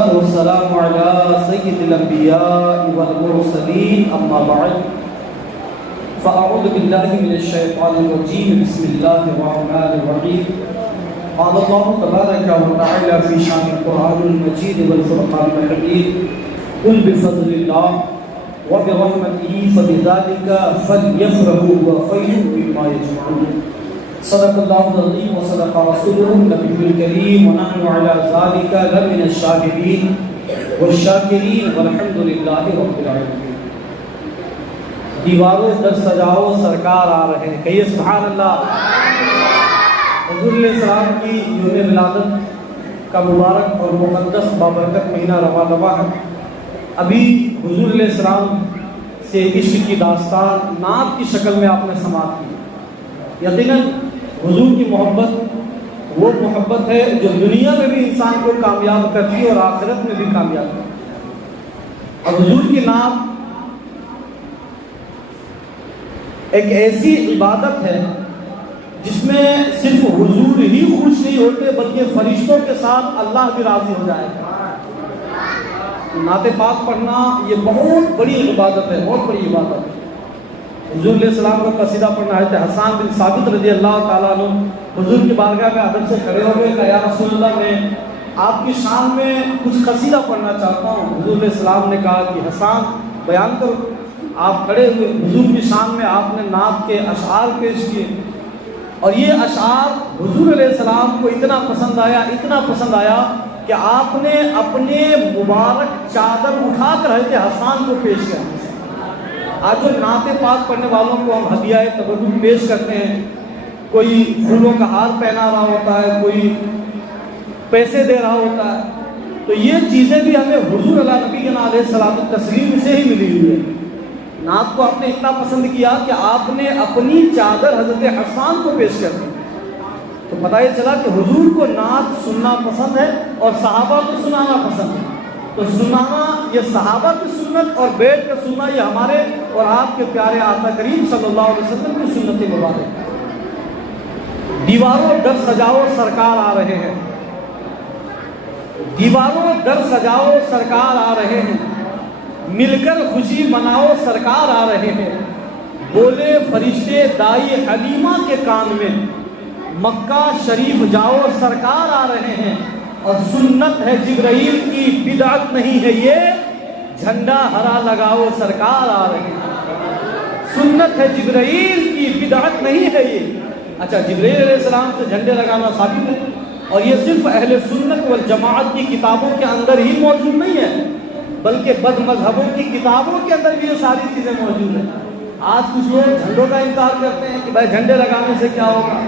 والصلاة والسلام على سيد الأنبياء والمرسلين أما بعد فأعوذ بالله من الشيطان الرجيم بسم الله الرحمن الرحيم قال الله تبارك وتعالى في شان القرآن المجيد والفرقان الحميد قل بفضل الله وبرحمته فبذلك فليفرحوا هو خير مما يجمعون صدق الله العظيم وصدق رسوله النبي الكريم ونحن على ذلك لمن الشاهدين والشاكرين والحمد لله رب العالمين. دیواروں در سجاؤ سرکار آ رہے ہیں، کہیے سبحان اللہ. حضور علیہ السلام کی یوم ولادت کا مبارک اور مقدس بابرکت مہینہ رواں ہے. ابھی حضور علیہ السلام سے عشق کی داستان نعت کی شکل میں آپ نے سماعت کی. یقیناً حضور کی محبت وہ محبت ہے جو دنیا میں بھی انسان کو کامیاب کرتی ہے اور آخرت میں بھی کامیاب کرتی ہے. اور حضور کی نعت ایک ایسی عبادت ہے جس میں صرف حضور ہی خوش نہیں ہوتے بلکہ فرشتوں کے ساتھ اللہ بھی راضی ہو جائے گا. نعت پاک پڑھنا یہ بہت بڑی عبادت ہے، بہت بڑی عبادت ہے. حضور علیہ السلام کا قصیدہ پڑھنا ہے. حسان بن ثابت رضی اللہ تعالیٰ عنہ حضور کی بارگاہ میں ادب سے کھڑے ہو گئے کہ یا رسول اللہ میں آپ کی شان میں کچھ قصیدہ پڑھنا چاہتا ہوں. حضور علیہ السلام نے کہا کہ حسان بیان کرو. آپ کھڑے ہوئے، حضور کی شان میں آپ نے نعت کے اشعار پیش کیے اور یہ اشعار حضور علیہ السلام کو اتنا پسند آیا کہ آپ نے اپنے مبارک چادر اٹھا کر حضرت حسان کو پیش کیا. آج جو نعت پاک پڑھنے والوں کو ہم ہدیہ تبرک پیش کرتے ہیں، کوئی پھولوں کا ہار پہنا رہا ہوتا ہے، کوئی پیسے دے رہا ہوتا ہے، تو یہ چیزیں بھی ہمیں حضور اللہ نبی علیہ الصلوۃ والتسلیم سے ہی ملی ہوئی ہے. نعت کو آپ نے اتنا پسند کیا کہ آپ نے اپنی چادر حضرت حسان کو پیش کر دی. تو پتہ یہ چلا کہ حضور کو نعت سننا پسند ہے اور صحابہ کو سنانا پسند ہے. تو سنانا یہ صحابہ کی سنت اور بیٹھ کر سننا یہ ہمارے اور آپ کے پیارے آقا کریم صلی اللہ علیہ وسلم کی سنت مبارک. دیواروں در سجاؤ سرکار آ رہے ہیں، دیواروں در سجاؤ سرکار آ رہے ہیں، مل کر خوشی مناؤ سرکار آ رہے ہیں. بولے فرشتے دائی حلیمہ کے کان میں، مکہ شریف جاؤ سرکار آ رہے ہیں. اور سنت ہے جبرائیل کی بدعت نہیں ہے یہ، جھنڈا ہرا لگاؤ سرکار آ رہے ہیں. سنت ہے جبرائیل کی بدعت نہیں ہے یہ. اچھا، جبرائیل علیہ السلام سے جھنڈے لگانا ثابت ہے اور یہ صرف اہل سنت والجماعت کی کتابوں کے اندر ہی موجود نہیں ہے بلکہ بد مذہبوں کی کتابوں کے اندر بھی یہ ساری چیزیں موجود ہیں. آج کچھ لوگ جھنڈوں کا انکار کرتے ہیں کہ بھائی جھنڈے لگانے سے کیا ہوگا،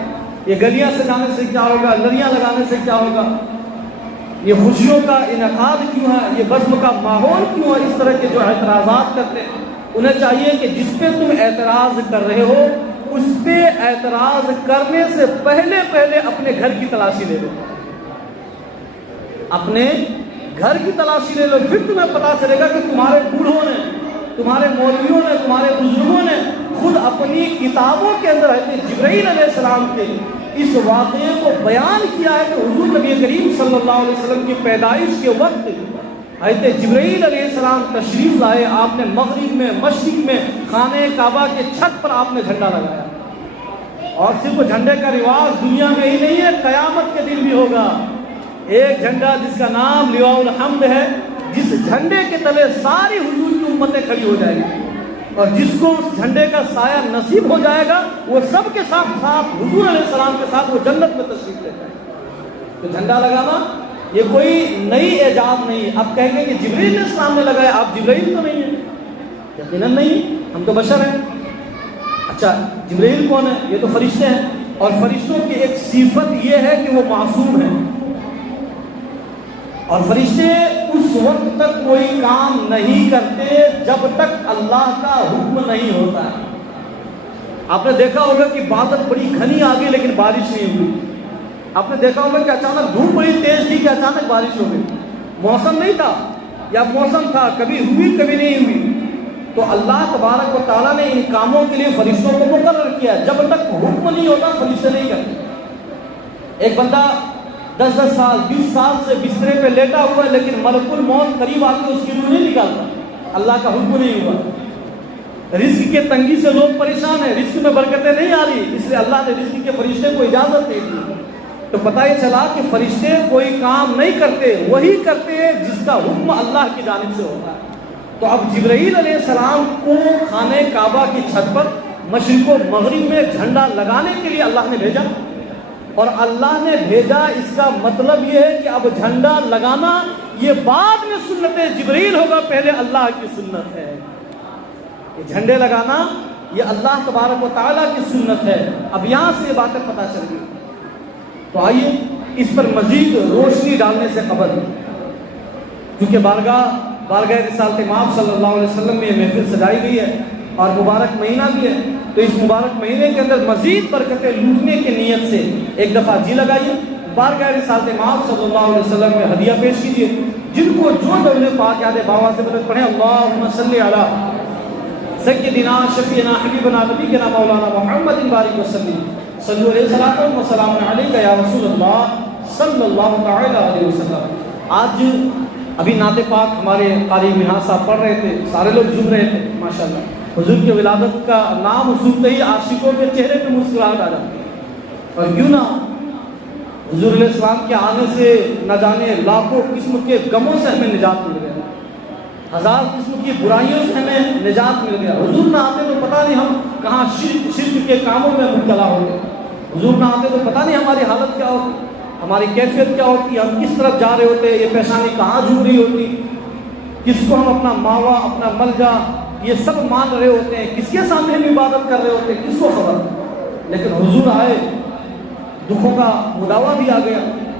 یہ گلیاں سجانے سے کیا ہوگا، لڑیاں لگانے سے کیا ہوگا، یہ خوشیوں کا انعقاد کیوں ہے، یہ بزم کا ماحول کیوں ہے. اس طرح کے جو اعتراضات کرتے ہیں انہیں چاہیے کہ جس پہ تم اعتراض کر رہے ہو اس پہ اعتراض کرنے سے پہلے اپنے گھر کی تلاشی لے لو. اپنے گھر کی تلاشی لے لو، پھر تمہیں پتا چلے گا کہ تمہارے بوڑھوں نے، تمہارے مولویوں نے، تمہارے بزرگوں نے خود اپنی کتابوں کے اندر حضرت جبرائیل علیہ السلام کے اس واقعے کو بیان کیا ہے کہ حضور نبی کریم صلی اللہ علیہ وسلم کی پیدائش کے وقت حضرت جبرائیل علیہ السلام تشریف لائے. آپ نے مغرب میں، مشرق میں، خانہ کعبہ کے چھت پر آپ نے جھنڈا لگایا. اور صرف جھنڈے کا رواج دنیا میں ہی نہیں ہے، قیامت کے دن بھی ہوگا. ایک جھنڈا جس کا نام لواء الحمد ہے، جس جھنڈے کے تلے ساری حضور کی امتیں کھڑی ہو جائیں گی اور جس کو اس جھنڈے کا سایہ نصیب ہو جائے گا وہ سب کے ساتھ حضور علیہ السلام کے ساتھ وہ جنت میں تشریف لیتا ہے. تو جھنڈا لگانا یہ کوئی نئی ایجاد نہیں ہے. اب کہیں گے کہ جبرائیل علیہ السلام نے لگایا، آپ جبرائیل تو نہیں ہیں. یقیناً نہیں، ہم تو بشر ہیں. اچھا، جبرائیل کون ہے؟ یہ تو فرشتے ہیں اور فرشتوں کی ایک صفت یہ ہے کہ وہ معصوم ہیں اور فرشتے اس وقت تک کوئی کام نہیں کرتے جب تک اللہ کا حکم نہیں ہوتا ہے. آپ نے دیکھا ہوگا کہ بادل بڑی گھنی آ گئی لیکن بارش نہیں ہوئی. آپ نے دیکھا ہوگا کہ اچانک دھوپ بڑی تیز تھی کہ اچانک بارش ہو گئی. موسم نہیں تھا یا موسم تھا، کبھی ہوئی کبھی نہیں ہوئی. تو اللہ تبارک و تعالیٰ نے ان کاموں کے لیے فرشتوں کو مقرر کیا. جب تک حکم نہیں ہوتا فرشتے نہیں کرتے. ایک بندہ 10 سال 20 سال سے بسترے پہ لیٹا ہوا ہے، لیکن ملک الموت قریب آ کے اس کی روح نہیں نکالتا، اللہ کا حکم نہیں ہوا۔ رزق کے تنگی سے لوگ پریشان ہیں، رزق میں برکتیں نہیں آ رہی، اس لیے اللہ نے رزق کے فرشتے کو اجازت دے دی۔ تو پتہ یہ چلا کہ فرشتے کوئی کام نہیں کرتے، وہی کرتے ہیں جس کا حکم اللہ کی جانب سے ہوتا ہے۔ تو اب جبرائیل علیہ السلام کو خانہ کعبہ کی چھت پر مشرق و مغرب میں جھنڈا لگانے کے لیے اللہ نے بھیجا، اور اللہ نے بھیجا اس کا مطلب یہ ہے کہ اب جھنڈا لگانا یہ بعد میں سنت جبرائیل ہوگا، پہلے اللہ کی سنت ہے۔ یہ جھنڈے لگانا یہ اللہ تبارک و تعالیٰ کی سنت ہے۔ اب یہاں سے یہ باتیں پتہ چل گئی۔ تو آئیے اس پر مزید روشنی ڈالنے سے قبل، کیونکہ بارگاہ رسالت مآب صلی اللہ علیہ وسلم میں یہ محفل سجائی گئی ہے اور مبارک مہینہ بھی ہے، تو اس مبارک مہینے کے اندر مزید برکتیں لوٹنے کی نیت سے ایک دفعہ جی لگائیے، بارگاہ رسالت مآب صلی اللہ علیہ وسلم میں ہدیہ پیش کیجیے۔ جن کو جو درود پاک یاد ہے باوا سے بلند پڑھیں، اللہم صلی علی سیدنا شفیعنا حبیبنا نبینا مولانا محمد بارک وسلم، صلو علیہ الصلوۃ والسلام علیک یا رسول اللہ صلی اللہ تعالی علیہ وسلم۔ آج ابھی نعت پاک ہمارے قاری منہاج صاحب پڑھ رہے تھے، سارے لوگ جھوم رہے تھے ماشاءاللہ۔ حضور کی ولادت کا نام سنتے ہی عاشقوں کے چہرے پہ مسکراہٹ آ جاتی ہے، اور کیوں نہ حضور علیہ السلام کے آنے سے نہ جانے لاکھوں قسم کے غموں سے ہمیں نجات مل گیا، ہزار قسم کی برائیوں سے ہمیں نجات مل گیا۔ حضور نہ آتے تو پتہ نہیں ہم کہاں شرک کے کاموں میں مبتلا ہوتے، حضور نہ آتے تو پتہ نہیں ہماری حالت کیا ہوتی، ہماری کیفیت کیا ہوتی، ہم کس طرف جا رہے ہوتے، یہ پیشانی کہاں جھک رہی ہوتی، کس کو ہم اپنا ماوا اپنا ملجا یہ سب مان رہے ہوتے ہیں، کس کے سامنے ہم عبادت کر رہے ہوتے ہیں، کس کو خبر۔ لیکن حضور آئے، دکھوں کا مداوا بھی آ گیا،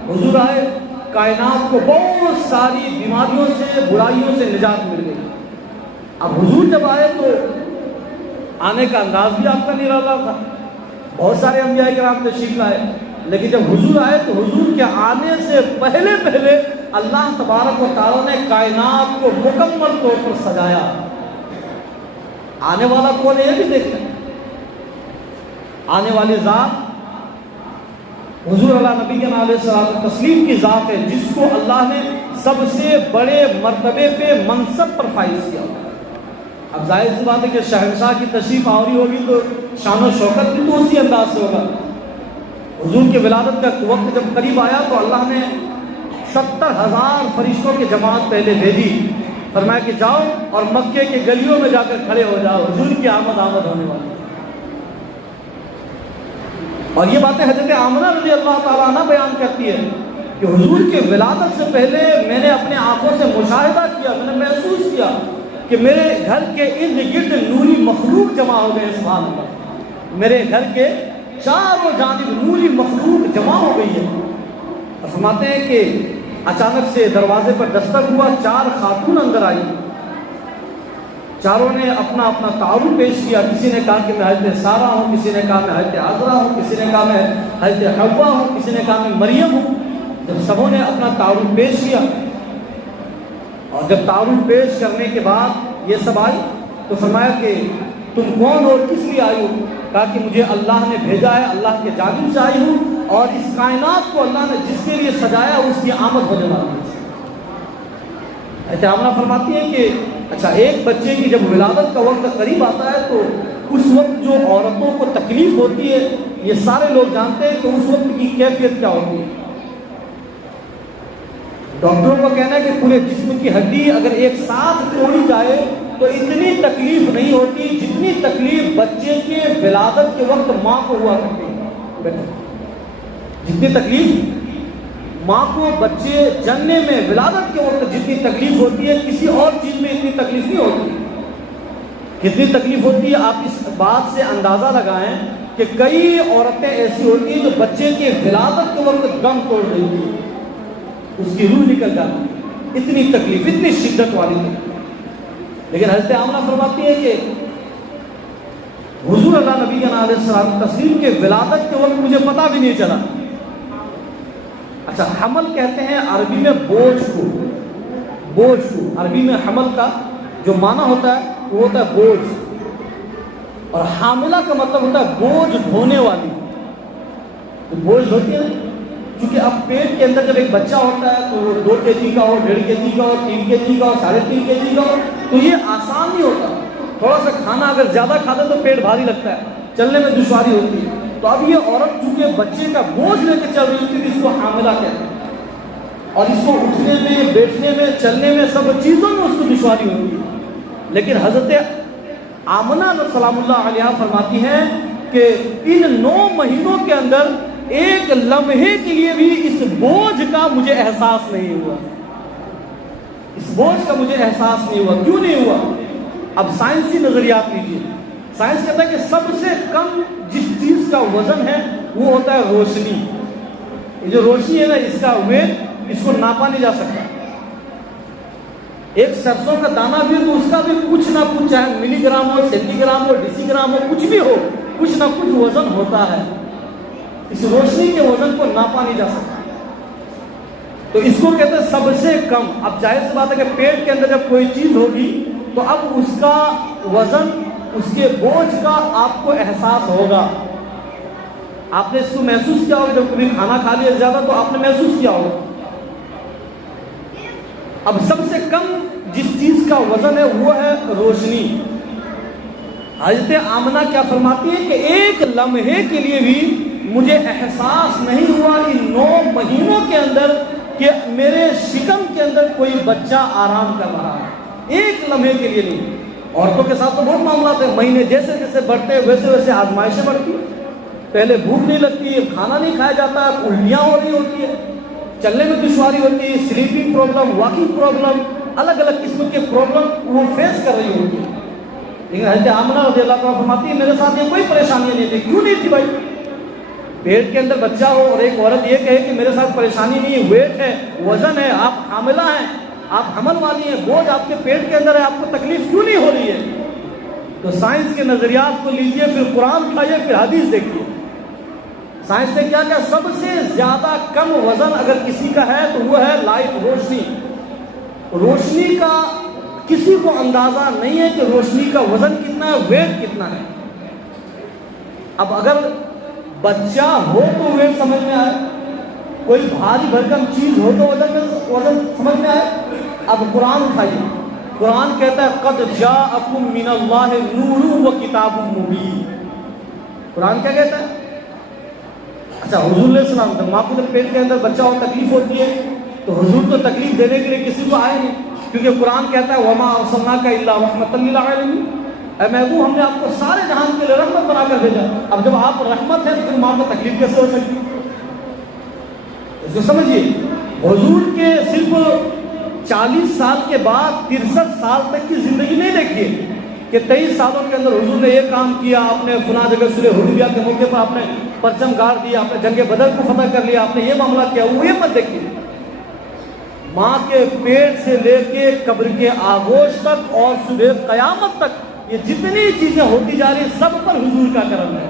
حضور آئے، کائنات کو بہت ساری بیماریوں سے برائیوں سے نجات مل گئی۔ اب حضور جب آئے تو آنے کا انداز بھی آپ کا نرالا تھا، بہت سارے انبیاء کرام تشریف لائے، لیکن جب حضور آئے تو حضور کے آنے سے پہلے اللہ تبارک و تعالیٰ نے کائنات کو مکمل طور پر سجایا۔ آنے والا کون ہے یہ بھی دیکھیں، آنے والی ذات حضور اللہ نبی کے علیہ الصلوۃ والتسلیم کی ذات ہے، جس کو اللہ نے سب سے بڑے مرتبے پہ منصب پر فائز کیا۔ اب ظاہر سی بات ہے کہ شہنشاہ کی تشریف آوری ہوگی تو شان و شوکت بھی تو اسی انداز سے ہوگا۔ حضور کی ولادت کا وقت جب قریب آیا تو اللہ نے 70,000 فرشتوں کی جماعت پہلے بھیجی، فرمایا کہ جاؤ اور مکے کے گلیوں میں جا کر کھڑے ہو جاؤ، حضور کی آمد ہونے والی۔ اور یہ باتیں حضرت آمنہ رضی اللہ تعالیٰ عنہ بیان کرتی ہے کہ حضور کے ولادت سے پہلے میں نے اپنے آنکھوں سے مشاہدہ کیا، میں نے محسوس کیا کہ میرے گھر کے ارد گرد نوری مخلوق جمع ہو گئے، سبحان اللہ، میرے گھر کے چاروں جانب نوری مخلوق جمع ہو گئی ہے۔ اور فرماتے ہیں کہ اچانک سے دروازے پر دستک ہوا، 4 خاتون اندر آئی، چاروں نے اپنا اپنا تعارف پیش کیا، کسی نے کہا کہ میں حضرت سارہ ہوں، کسی نے کہا میں حضرت عذرا ہوں، کسی نے کہا میں حضرت حوا ہوں، کسی نے کہا میں مریم ہوں۔ جب سبوں نے اپنا تعارف پیش کیا اور جب تعارف پیش کرنے کے بعد یہ سب آئی تو فرمایا کہ تم کون اور کس لیے آئی ہو؟ کہا کہ مجھے اللہ نے بھیجا ہے، اللہ کے جانب سے آئی ہوں، اور اس کائنات کو اللہ نے جس کے لیے سجایا اس کی آمد ہونے والی ہے۔ آمنہ فرماتی ہے کہ اچھا ایک بچے کی جب ولادت کا وقت قریب آتا ہے تو اس وقت جو عورتوں کو تکلیف ہوتی ہے یہ سارے لوگ جانتے ہیں کہ اس وقت کی کیفیت کیا ہوتی ہے۔ ڈاکٹروں کا کہنا ہے کہ پورے جسم کی ہڈی اگر ایک ساتھ توڑی جائے تو اتنی تکلیف نہیں ہوتی جتنی تکلیف بچے کے ولادت کے وقت ماں کو ہوا کرتی ہے۔ جتنی تکلیف ماں کو بچے جننے میں ولادت کے وقت جتنی تکلیف ہوتی ہے کسی اور چیز میں اتنی تکلیف نہیں ہوتی۔ کتنی تکلیف ہوتی ہے آپ اس بات سے اندازہ لگائیں کہ کئی عورتیں ایسی ہوتی ہیں جو بچے کے ولادت کے وقت دم توڑ رہی ہوتی ہے، اس کی روح نکل جاتی ہے، اتنی تکلیف، اتنی شدت والی تکلیف۔ لیکن حضرت آمنہ فرماتی ہے کہ حضور اللہ نبی علیہ السلام تسلیم کے ولادت کے وقت مجھے پتہ بھی نہیں چلا۔ اچھا حمل کہتے ہیں عربی میں بوجھ کو عربی میں حمل کا جو معنی ہوتا ہے وہ ہوتا ہے بوجھ، اور حاملہ کا مطلب ہوتا ہے بوجھ ڈھونے والی۔ تو بوجھ ہوتی ہے کیونکہ اب پیٹ کے اندر جب ایک بچہ ہوتا ہے تو وہ 2 kg کا ہو، 1.5 kg کا ہو، 3 kg کا ہو، 3.5 kg کا ہو، تو یہ آسان نہیں ہوتا. تھوڑا سا کھانا اگر زیادہ کھاتے تو پیٹ بھاری لگتا ہے، چلنے میں دشواری ہوتی ہے. تو اب یہ عورت چونکہ بچے کا بوجھ لے کے چل رہی تھی، اس کو حاملہ کہتے ہیں، اور اس کو اٹھنے میں، بیٹھنے میں، چلنے میں، سب چیزوں میں اس کو دشواری ہوتی ہے. لیکن حضرت آمنہ سلام اللہ علیہ فرماتی ہیں کہ ان 9 مہینوں کے اندر ایک لمحے کے لیے بھی اس بوجھ کا مجھے احساس نہیں ہوا. اس بوجھ کا مجھے احساس نہیں ہوا. کیوں نہیں ہوا؟ اب سائنسی نظریات لیجیے. سائنس کہتا ہے کہ سب سے کم جس چیز کا وزن ہے وہ ہوتا ہے روشنی. یہ جو روشنی ہے نا، اس کا ویٹ اس کو ناپا نہیں جا سکتا. ایک سرسوں کا دانہ بھی تو اس کا بھی کچھ نہ کچھ، چاہے ملی گرام ہو، سینٹی گرام ہو، ڈیسی گرام ہو، کچھ بھی ہو، کچھ نہ کچھ وزن ہوتا ہے. اس روشنی کے وزن کو ناپا نہیں جا سکتا. تو اس کو کہتے ہیں سب سے کم. اب ظاہر سی بات ہے کہ پیٹ کے اندر جب کوئی چیز ہوگی تو اب اس کا وزن، اس کے بوجھ کا آپ کو احساس ہوگا. آپ نے اس کو محسوس کیا ہوگا، جب کبھی کھانا کھا لیا زیادہ تو آپ نے محسوس کیا ہوگا. اب سب سے کم جس چیز کا وزن ہے وہ ہے روشنی. حضرت آمنہ کیا فرماتی ہے کہ ایک لمحے کے لیے بھی مجھے احساس نہیں ہوا ان 9 مہینوں کے اندر کہ میرے شکم کے اندر کوئی بچہ آرام کر رہا ہے. ایک لمحے کے لیے نہیں. عورتوں کے ساتھ تو بہت معاملات ہیں. مہینے جیسے جیسے بڑھتے ہیں ویسے ویسے آزمائشیں بڑھتی ہیں. پہلے بھوک نہیں لگتی، کھانا نہیں کھایا جاتا، الٹیاں ہو رہی ہوتی ہے، چلنے میں دشواری ہوتی ہے، سلیپنگ پرابلم، واکنگ پرابلم، الگ الگ قسم کے پرابلم وہ فیس کر رہی ہوتی ہے. لیکن حضرت آمنہ رضی اللہ عنہا فرماتی ہے میرے ساتھ یہ کوئی پریشانیاں نہیں تھی. کیوں نہیں تھی بھائی؟ پیٹ کے اندر بچہ ہو اور ایک عورت یہ کہے کہ میرے ساتھ پریشانی نہیں، ویٹ ہے، وزن ہے، آپ حاملہ ہیں، آپ حمل والی ہیں، بوجھ آپ کے پیٹ کے اندر ہے، آپ کو تکلیف کیوں نہیں ہو رہی ہے؟ تو سائنس کے نظریات کو لیجئے، پھر قرآن اٹھائیے، پھر حدیث دیکھیے. سائنس نے کیا کہا؟ سب سے زیادہ کم وزن اگر کسی کا ہے تو وہ ہے لائٹ، روشنی. روشنی کا کسی کو اندازہ نہیں ہے کہ روشنی کا وزن کتنا ہے، ویٹ کتنا ہے. اب اگر بچہ ہو تو ویٹ سمجھ میں آئے، کوئی بھاری بھرکم چیز ہو تو وزن سمجھ میں آئے. اب قرآن اٹھائیے. قرآن کہتا ہے قد جاءکم من اللہ نور و کتاب مبین. قرآن کیا کہتا ہے؟ اچھا، حضور علیہ السلام جب ماں کو جب پیٹ کے اندر بچہ ہو تکلیف ہوتی ہے تو حضور تو تکلیف دینے کے لیے کسی کو آئے نہیں، کیونکہ قرآن کہتا ہے وما ارسلناک الا رحمۃ للعالمین. اے محبوب ہم نے آپ کو سارے جہان کے لیے رحمت بنا کر بھیجا. اب جب آپ رحمت ہیں تو پھر ماں کو تکلیف کیسے ہو سکتی؟ اس کو سمجھیے. حضور کے صرف 40 سال کے بعد 63 سال تک کی زندگی نہیں دیکھیے کہ 23 سالوں کے اندر حضور نے یہ کام کیا، آپ نے فلاں جگہ صلح حدیبیہ کے موقع پر آپ نے پرچم گاڑ دیا، آپ نے جنگ بدر کو فتح کر لیا، آپ نے یہ معاملہ کیا. وہ یہ مت دیکھیے. ماں کے پیٹ سے لے کے قبر کے آغوش تک اور صبح قیامت تک یہ جتنی چیزیں ہوتی جا رہی سب پر حضور کا کرم ہے.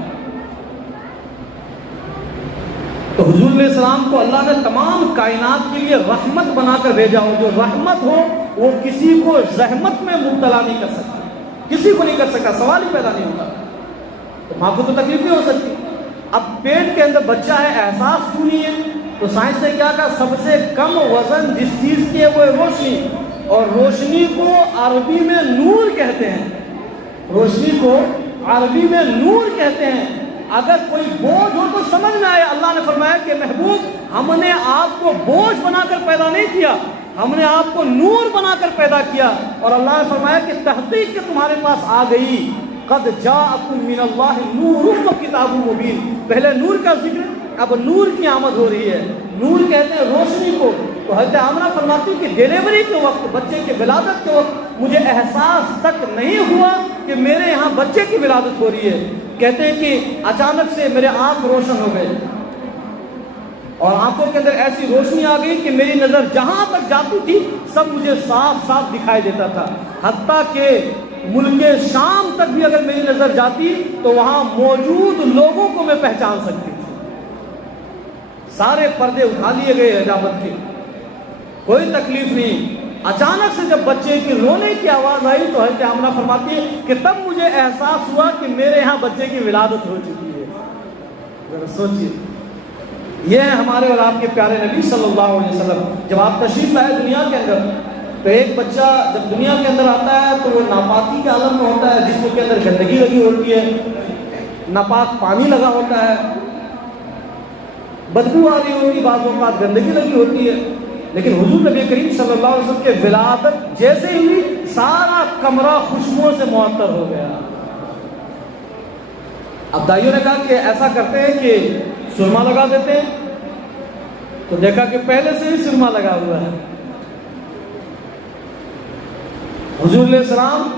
تو حضور علیہ السلام کو اللہ نے تمام کائنات کے لیے رحمت بنا کر بھیجا ہو. جو رحمت ہو وہ کسی کو زحمت میں مبتلا نہیں کر سکتا، کسی کو نہیں کر سکتا، سوال ہی پیدا نہیں ہوتا. تو ماں کو تو تکلیف نہیں ہو سکتی. اب پیٹ کے اندر بچہ ہے، احساس کیوں نہیں ہے؟ تو سائنس نے کیا کہا؟ سب سے کم وزن جس چیز کی ہے وہ ہے روشنی. اور روشنی کو عربی میں نور کہتے ہیں. روشنی کو عربی میں نور کہتے ہیں. اگر کوئی بوجھ ہو تو سمجھ میں آئے. اللہ نے فرمایا کہ محبوب ہم نے آپ کو بوجھ بنا کر پیدا نہیں کیا، ہم نے آپ کو نور بنا کر پیدا کیا. اور اللہ نے فرمایا کہ تحقیق کے تمہارے پاس آ گئی قد جاءکم من اللہ نور و کتاب مبین. پہلے نور کا ذکر، اب نور کی آمد ہو رہی ہے. نور کہتے ہیں روشنی کو. تو حضرت آمنہ فرماتی کہ ڈیلیوری کے وقت، بچے کی ولادت کے وقت مجھے احساس تک نہیں ہوا کہ میرے یہاں بچے کی ولادت ہو رہی ہے. کہتے ہیں کہ اچانک سے میرے آنکھ روشن ہو گئے اور آنکھوں کے اندر ایسی روشنی آ گئی کہ میری نظر جہاں تک جاتی تھی سب مجھے صاف صاف دکھائی دیتا تھا. حتیٰ کہ ملک شام تک بھی اگر میری نظر جاتی تو وہاں موجود لوگوں کو میں پہچان سکتی تھی. سارے پردے اٹھا لیے گئے حجابت کے، کوئی تکلیف نہیں. اچانک سے جب بچے کی رونے کی آواز آئی تو حضرت آمنہ فرماتی ہے کہ تب مجھے احساس ہوا کہ میرے یہاں بچے کی ولادت ہو چکی ہے. ذرا سوچیے. یہ ہے ہمارے اور آپ کے پیارے نبی صلی اللہ علیہ وسلم. جب آپ تشریف لائے دنیا کے اندر تو ایک بچہ جب دنیا کے اندر آتا ہے تو وہ ناپاکی کے عالم میں ہوتا ہے، جسم کے اندر گندگی لگی ہوتی ہے، ناپاک پانی لگا ہوتا ہے، بدبو آ رہی ہوتی ہے، بعض اوقات گندگی لگی ہوتی ہے. لیکن حضور نبی کریم صلی اللہ علیہ وسلم کے ولادت جیسے ہی سارا کمرہ خوشبوؤں سے معطر ہو گیا. اب دائیوں نے کہا کہ ایسا کرتے ہیں کہ سرما لگا دیتے ہیں، تو دیکھا کہ پہلے سے ہی سرما لگا ہوا ہے. حضور علیہ السلام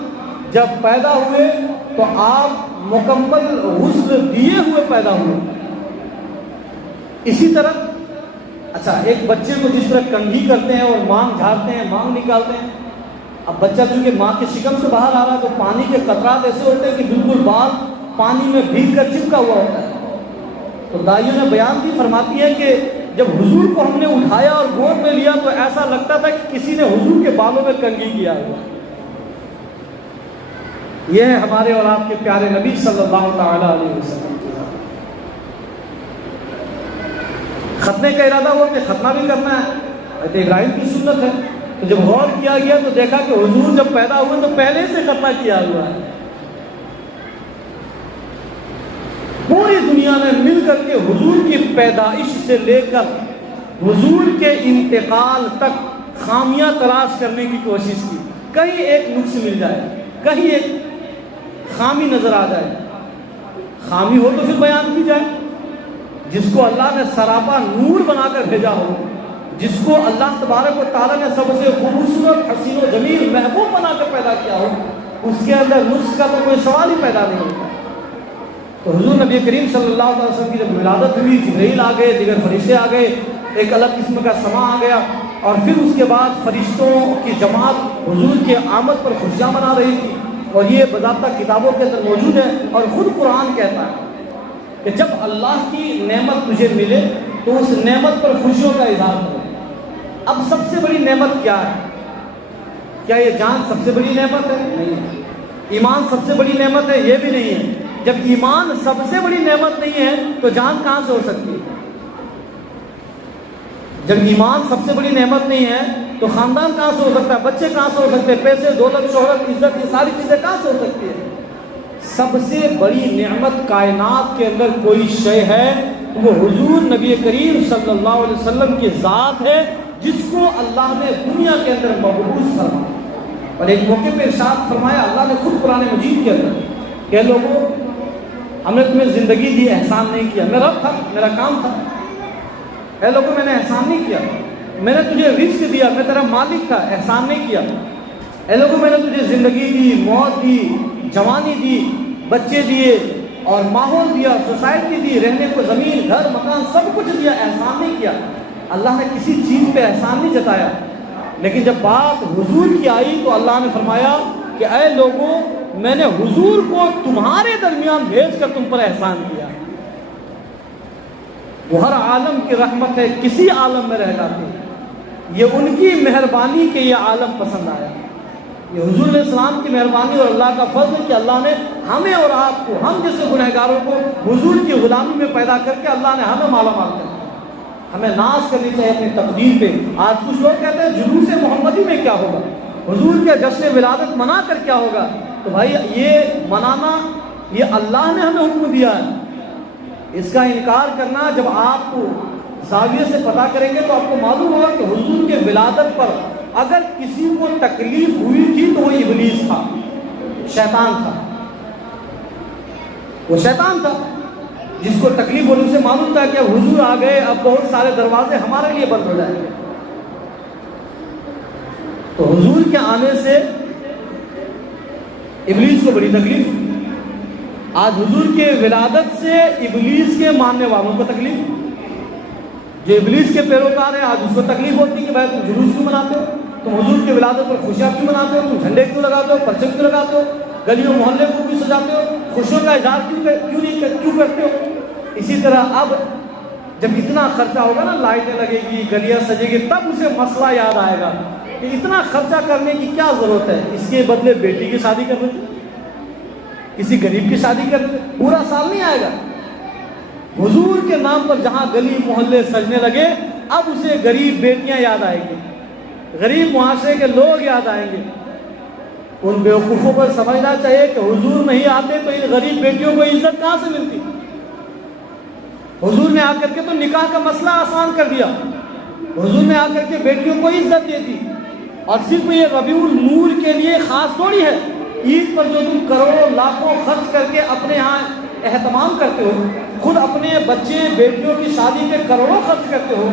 جب پیدا ہوئے تو آپ مکمل غسل دیے ہوئے پیدا ہوئے. اسی طرح اچھا ایک بچے کو جس طرح کنگھی کرتے ہیں اور مانگ جھاڑتے ہیں، مانگ نکالتے ہیں، اب بچہ چونکہ ماں کے شکم سے باہر آ رہا ہے تو پانی کے قطرات ایسے ہوتے ہیں کہ بالکل بال پانی میں بھیگ کر چپکا ہوا ہوتا ہے. تو دائیوں نے بیان دی، فرماتی ہے کہ جب حضور کو ہم نے اٹھایا اور گود میں لیا تو ایسا لگتا تھا کہ کسی نے حضور کے بالوں میں کنگھی کیا ہوا. یہ ہے ہمارے اور آپ کے پیارے نبی صلی اللہ تعالی علیہ وسلم. ختنے کا ارادہ ہوا کہ ختنہ بھی کرنا ہے، حضرت ابراہیم کی سنت ہے. تو جب غور کیا گیا تو دیکھا کہ حضور جب پیدا ہوئے تو پہلے سے ختنہ کیا ہوا ہے. پوری دنیا نے مل کر کے حضور کی پیدائش سے لے کر حضور کے انتقال تک خامیاں تلاش کرنے کی کوشش کی. کہیں ایک نقص مل جائے، کہیں ایک خامی نظر آ جائے. خامی ہو تو پھر بیان کی جائے. جس کو اللہ نے سراپا نور بنا کر بھیجا ہو، جس کو اللہ تبارک و تعالیٰ نے سب سے خوبصورت، حسین و جمیل، محبوب بنا کر پیدا کیا ہو، اس کے اندر نقص کا تو کوئی سوال ہی پیدا نہیں ہوتا. تو حضور نبی کریم صلی اللہ علیہ وسلم کی جب ولادت ہوئی، جبرائیل آ گئے، دیگر فرشتے آ گئے، ایک الگ قسم کا سما آ گیا، اور پھر اس کے بعد فرشتوں کی جماعت حضور کے آمد پر خوشیاں منا رہی تھی. اور یہ باضابطہ کتابوں کے اندر موجود ہے، اور خود قرآن کہتا ہے کہ جب اللہ کی نعمت تجھے ملے تو اس نعمت پر خوشیوں کا اظہار کرو. اب سب سے بڑی نعمت کیا ہے؟ کیا یہ جان سب سے بڑی نعمت ہے؟ نہیں ہے. ایمان سب سے بڑی نعمت ہے؟ یہ بھی نہیں ہے. جب ایمان سب سے بڑی نعمت نہیں ہے تو جان کہاں سے ہو سکتی ہے؟ جب ایمان سب سے بڑی نعمت نہیں ہے تو خاندان کہاں سے ہو سکتا ہے؟ بچے کہاں سے ہو سکتے ہیں؟ پیسے، دولت، شہرت، عزت، یہ ساری چیزیں کہاں سے ہو سکتی ہے؟ سب سے بڑی نعمت کائنات کے اندر کوئی شے ہے تو وہ حضور نبی کریم صلی اللہ علیہ وسلم کی ذات ہے، جس کو اللہ نے دنیا کے اندر مبعوث فرمایا. اور ایک موقع پہ ارشاد فرمایا اللہ نے خود قرآن مجید کے اندر کہ لوگوں ہم نے تمہیں زندگی دی، احسان نہیں کیا. میں رب تھا، میرا کام تھا. اے لوگوں میں نے احسان نہیں کیا. میں نے تجھے رزق دیا، میں تیرا مالک تھا، احسان نہیں کیا. اے لوگوں میں نے تجھے زندگی دی، موت دی، جوانی دی، بچے دیے اور ماحول دیا، سوسائٹی دی، رہنے کو زمین، گھر، مکان، سب کچھ دیا، احسان نہیں کیا. اللہ نے کسی چیز پہ احسان نہیں جتایا. لیکن جب بات حضور کی آئی تو اللہ نے فرمایا کہ اے لوگوں میں نے حضور کو تمہارے درمیان بھیج کر تم پر احسان کیا. وہ ہر عالم کی رحمت ہے، کسی عالم میں رہ جاتے ہیں. یہ ان کی مہربانی کہ یہ عالم پسند آیا. یہ حضور علیہ السلام کی مہربانی اور اللہ کا فضل کہ اللہ نے ہمیں اور آپ کو، ہم جیسے گنہگاروں کو حضور کی غلامی میں پیدا کر کے اللہ نے ہمیں مالا مال کر دیا. ہمیں ناز کرنی چاہیے اپنی تقدیر پہ. آج کچھ لوگ کہتے ہیں جلوس محمدی میں کیا ہوگا، حضور کے جشن ولادت منا کر کیا ہوگا. تو بھائی یہ منانا یہ اللہ نے ہمیں حکم دیا ہے. اس کا انکار کرنا، جب آپ زاویے سے پتہ کریں گے تو آپ کو معلوم ہوگا کہ حضور کے ولادت پر اگر کسی کو تکلیف ہوئی تھی تو وہ ابلیس تھا، شیطان تھا. وہ شیطان تھا جس کو تکلیف ہونے سے معلوم تھا کہ اب حضور آ گئے، اب بہت سارے دروازے ہمارے لیے بند ہو جائیں گے. تو حضور کے آنے سے ابلیس کو بڑی تکلیف. آج حضور کے ولادت سے ابلیس کے ماننے والوں کو تکلیف. جو ابلیس کے پیروکار ہیں آج اس کو تکلیف ہوتی ہے کہ بھائی تم جلوس کیوں مناتے ہو، تم حضور کی ولادت پر خوشیاں کیوں مناتے ہو، تم جھنڈے کیوں لگاتے ہو، پرچم کیوں لگاتے ہو، گلیوں محلے کو کیوں سجاتے ہو، خوشیوں کا اظہار کیوں کرتے ہو. اسی طرح اب جب اتنا خرچہ ہوگا نا، لائٹیں لگے گی، گلیاں سجے گی، تب اسے مسئلہ یاد آئے گا کہ اتنا خرچہ کرنے کی کیا ضرورت ہے. اس کے بدلے بیٹی کی شادی کر دیتے، کسی غریب کی شادی کر دیتے، پورا سال نہیں آئے گا. حضور کے نام پر جہاں گلی محلے سجنے لگے، اب اسے غریب بیٹیاں یاد آئیں گی، غریب معاشرے کے لوگ یاد آئیں گے۔ ان بیوقوفوں کو سمجھنا چاہیے کہ حضور نہیں آتے تو ان غریب بیٹیوں کو عزت کہاں سے ملتی؟ حضور نے آ کر کے تو نکاح کا مسئلہ آسان کر دیا، حضور نے آ کر کے بیٹیوں کو عزت دے دی۔ اور صرف یہ ربیع النور کے لیے خاص تھوڑی ہے، عید پر جو تم کروڑوں لاکھوں خرچ کر کے اپنے ہاں اہتمام کرتے ہو، خود اپنے بچے بیٹیوں کی شادی پہ کروڑوں خرچ کرتے ہو،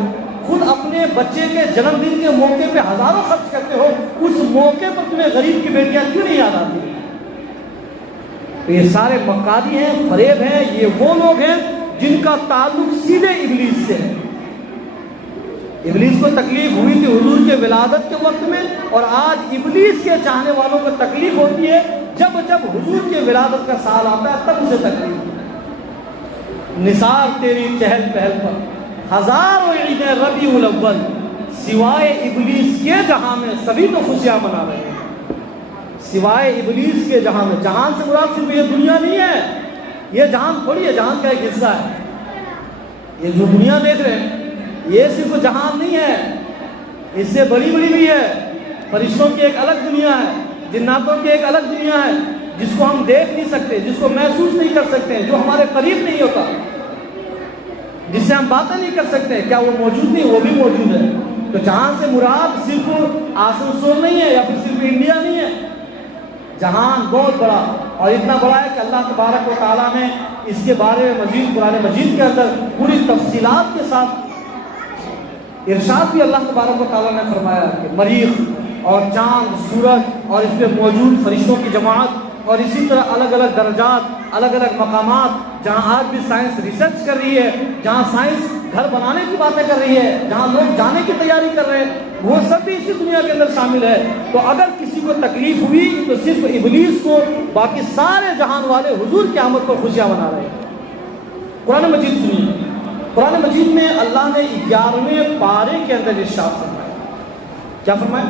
خود اپنے بچے کے جنم دن کے موقع پہ ہزاروں خرچ کرتے ہو، اس موقع پر تمہیں غریب کی بیٹیاں کیوں نہیں یاد آتی؟ تو یہ سارے مکاری ہیں، فریب ہیں، یہ وہ لوگ ہیں جن کا تعلق سیدھے ابلیس سے ہے۔ ابلیس کو تکلیف ہوئی تھی حضور کے ولادت کے وقت میں، اور آج ابلیس کے چاہنے والوں کو تکلیف ہوتی ہے جب جب حضور کے ولادت کا سال آتا ہے، تب اسے تکلیف ہوتی ہے۔ نثار تیری چہل پہل پر ہزاروں عید ربیع الاول، سوائے ابلیس کے جہاں میں سبھی تو خوشیاں منا رہے ہیں، سوائے ابلیس کے جہاں میں۔ جہان سے مراد صرف یہ دنیا نہیں ہے، یہ جہان تھوڑی ہے، جہان کا ایک حصہ ہے۔ یہ جو دنیا دیکھ رہے ہیں یہ صرف جہان نہیں ہے، اس سے بڑی بڑی بھی ہے۔ فرشتوں کی ایک الگ دنیا ہے، جناتوں کی ایک الگ دنیا ہے، جس کو ہم دیکھ نہیں سکتے، جس کو محسوس نہیں کر سکتے، جو ہمارے قریب نہیں ہوتا، جس سے ہم باتیں نہیں کر سکتے، کیا وہ موجود نہیں؟ وہ بھی موجود ہے۔ تو جہان سے مراد صرف آسنسول نہیں ہے یا پھر صرف انڈیا نہیں ہے، جہان بہت بڑا، اور اتنا بڑا ہے کہ اللہ تبارک و تعالیٰ نے اس کے بارے میں مزید قرآن مجید کے اندر پوری تفصیلات کے ساتھ ارشاد بھی اللہ تبارک و تعالیٰ نے فرمایا کہ مریخ اور چاند، سورج اور اس پہ موجود فرشتوں کی جماعت، اور اسی طرح الگ الگ درجات، الگ الگ مقامات، جہاں آج بھی سائنس ریسرچ کر رہی ہے، جہاں سائنس گھر بنانے کی باتیں کر رہی ہے، جہاں لوگ جانے کی تیاری کر رہے ہیں، وہ سب بھی اسی دنیا کے اندر شامل ہے۔ تو اگر کسی کو تکلیف ہوئی تو صرف ابلیس کو، باقی سارے جہان والے حضور کی آمد پر خوشیاں منا رہے ہیں۔ قرآن مجید سنیے، قرآن مجید میں اللہ نے 11ویں پارے کے اندر ارشاد فرمایا، کیا فرمایا؟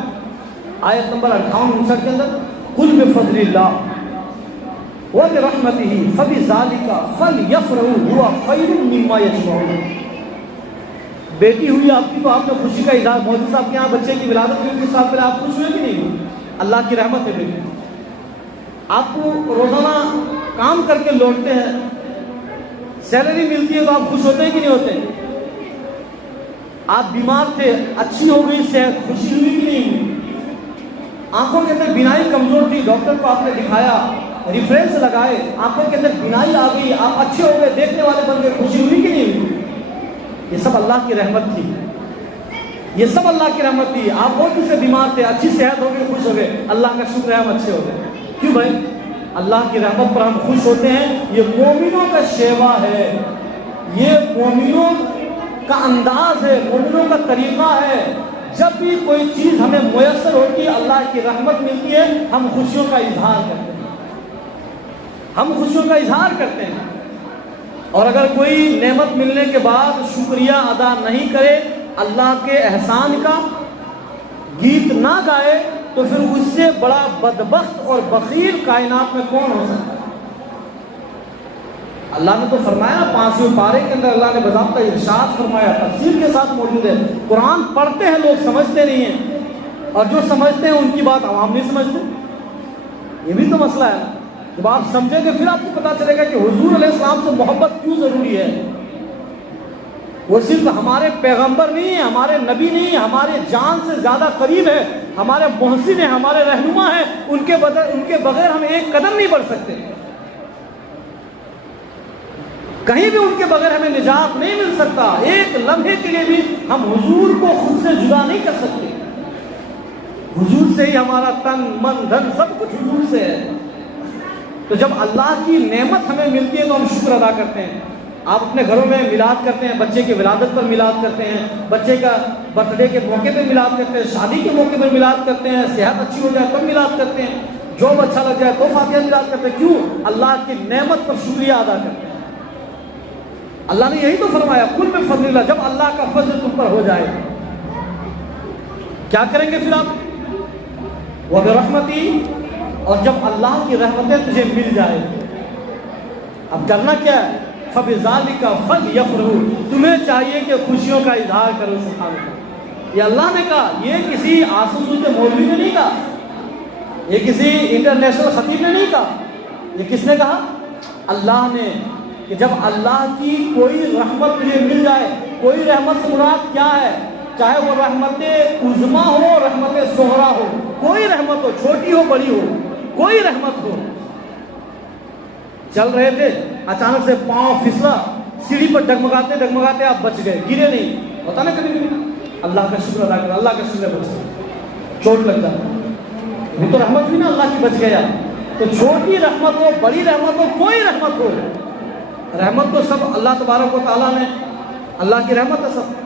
آیت نمبر 58-59 کے اندر، قل بفضل اللہ وبرحمتہ فبذلک فلیفرحوا هو خیر مما یجمعون۔ بیٹی ہوئی آپ کی تو آپ نے خوشی کا اظہار، مولوی صاحب کے یہاں بچے کی ولادت ہوئی، کچھ سال پہلے آپ خوش ہوئے کہ نہیں ہوئے؟ اللہ کی رحمت ہے بیٹی۔ آپ کو روزانہ کام کر کے لوٹتے ہیں، سیلری ملتی ہے تو آپ خوش ہوتے ہیں کہ نہیں ہوتے؟ آپ بیمار تھے، اچھی ہو گئی صحت، خوشی ہوئی کہ نہیں ہوئی؟ آنکھوں کے اندر بینائی کمزور تھی، ڈاکٹر کو آپ نے دکھایا، ریفرنس لگائے، آنکھوں کے اندر بینائی آ گئی، آپ اچھے ہو گئے، دیکھنے والے بن گئے، خوشی ہوئی کہ نہیں ہوئی؟ یہ سب اللہ کی رحمت تھی، یہ سب اللہ کی رحمت تھی۔ آپ بہت دن سے بیمار تھے، اچھی صحت ہو گئی، خوش ہو گئے، اللہ کا شکر ہے ہم اچھے ہو گئے۔ کیوں بھائی؟ اللہ کی رحمت پر ہم خوش ہوتے ہیں، یہ مومنوں کا شیوا ہے، یہ مومنوں کا انداز ہے، مومنوں کا طریقہ ہے۔ جب بھی کوئی چیز ہمیں میسر ہوتی ہے، اللہ کی رحمت ملتی ہے، ہم خوشیوں کا اظہار کرتے ہیں، ہم خوشیوں کا اظہار کرتے ہیں۔ اور اگر کوئی نعمت ملنے کے بعد شکریہ ادا نہیں کرے، اللہ کے احسان کا گیت نہ گائے، تو پھر اس سے بڑا بدبخت اور بخیل کائنات میں کون ہو سکتا ہے؟ اللہ نے تو فرمایا، 5ویں پارے کے اندر اللہ نے باضابطہ ارشاد فرمایا، تفصیل کے ساتھ موجود ہے۔ قرآن پڑھتے ہیں لوگ، سمجھتے نہیں ہیں، اور جو سمجھتے ہیں ان کی بات عوام نہیں سمجھتے۔ یہ بھی تو مسئلہ ہے، جب آپ سمجھیں گے پھر آپ کو پتا چلے گا کہ حضور علیہ السلام سے محبت کیوں ضروری ہے۔ وہ صرف ہمارے پیغمبر نہیں ہیں، ہمارے نبی نہیں ہیں، ہمارے جان سے زیادہ قریب ہے، ہمارے محسن ہیں، ہمارے رہنما ہیں، ان کے بغیر ہم ایک قدم نہیں بڑھ سکتے، کہیں بھی ان کے بغیر ہمیں نجات نہیں مل سکتا۔ ایک لمحے کے لیے بھی ہم حضور کو خود سے جدا نہیں کر سکتے، حضور سے ہی ہمارا تن من دھن سب کچھ حضور سے ہے۔ تو جب اللہ کی نعمت ہمیں ملتی ہے تو ہم شکر ادا کرتے ہیں۔ آپ اپنے گھروں میں میلاد کرتے ہیں، بچے کی ولادت پر میلاد کرتے ہیں، بچے کا برتھ ڈے کے موقع پہ میلاد کرتے ہیں، شادی کے موقع پر میلاد کرتے ہیں، صحت اچھی ہو جائے تو میلاد کرتے ہیں، جاب اچھا لگ جائے تو فاتحہ میلاد کرتے ہیں۔ کیوں؟ اللہ کی نعمت پر شکریہ ادا کرتے ہیں۔ اللہ نے یہی تو فرمایا، قل بفضل اللہ، جب اللہ کا فضل تم پر ہو جائے کیا کریں گے پھر آپ؟ وبرحمتی، اور جب اللہ کی رحمتیں تجھے مل جائے، اب کرنا کیا ہے؟ فَبِذَلِكَ فَلْيَفْرَحُوا، تمہیں چاہیے کہ خوشیوں کا اظہار کرو. سبحان اللہ. یہ اللہ نے کہا، یہ کسی آسوسو کے مولوی نے نہیں کہا، یہ کسی انٹرنیشنل خطیب نے نہیں کہا. یہ کس نے کہا؟ اللہ نے. کہ جب اللہ کی کوئی رحمت تجھے مل جائے، کوئی رحمت سے مراد کیا ہے؟ چاہے وہ رحمت عظما ہو، رحمت صغرا ہو، کوئی رحمت ہو، چھوٹی ہو بڑی ہو، کوئی رحمت ہو. چل رہے تھے، اچانک سے پاؤں پھسلا، سیڑھی پر ڈگمگاتے ڈگمگاتے آپ بچ گئے، گرے نہیں. ہوتا نا کبھی کبھی، اللہ کا شکر ادا کر، اللہ کا شکر بچ گئے. چوٹ لگ جاتا، یہ تو رحمت ہوئی نا، اللہ کی بچ گیا. تو چھوٹی رحمت ہو، بڑی رحمت ہو، کوئی رحمت ہو، رحمت تو سب اللہ تبارک و تعالیٰ نے، اللہ کی رحمت ہے سب.